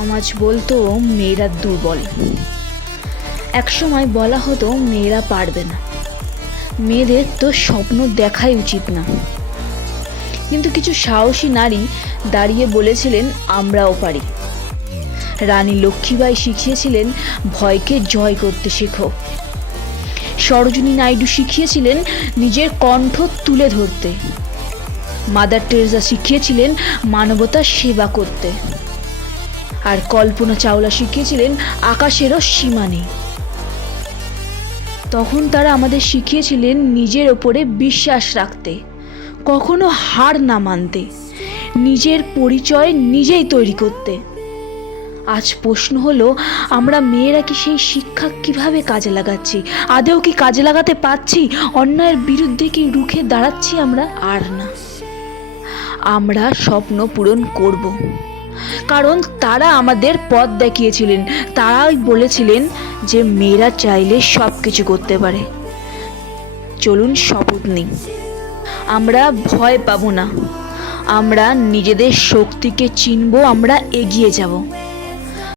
সমাজ বলতো মেয়েরা দুর্বল। একসময় বলা হতো মেয়েরা পারবে না, মেয়েদের তো স্বপ্ন দেখাই উচিত না। কিন্তু কিছু সাহসী নারী দাঁড়িয়ে বলেছিলেন আমরাও পারি। রানী লক্ষ্মীবাঈ শিখিয়েছিলেন ভয়কে জয় করতে শেখো। সরোজিনী নাইডু শিখিয়েছিলেন নিজের কণ্ঠ তুলে ধরতে। মাদার টেরেসা শিখিয়েছিলেন মানবতার সেবা করতে। আর কল্পনা চাওলা শিখিয়েছিলেন আকাশেরও সীমা নেই। তখন তারা আমাদের শিখিয়েছিলেন নিজের ওপরে বিশ্বাস রাখতে, কখনো হার না মানতে, নিজের পরিচয় নিজেই তৈরি করতে। আজ প্রশ্ন হলো, আমরা মেয়েরা কি সেই শিক্ষা কিভাবে কাজে লাগাচ্ছি? আদেও কি কাজে লাগাতে পারছি? অন্যায়ের বিরুদ্ধে কি রুখে দাঁড়াচ্ছি আমরা? আর না, আমরা স্বপ্ন পূরণ করব, কারণ তারা আমাদের পথ দেখিয়েছিলেন। তারাই বলেছিলেন যে মেয়েরা চাইলে সব কিছু করতে পারে। চলুন শপথ নিই, আমরা ভয় পাবো না, আমরা নিজেদের শক্তিকে চিনব, আমরা এগিয়ে যাব।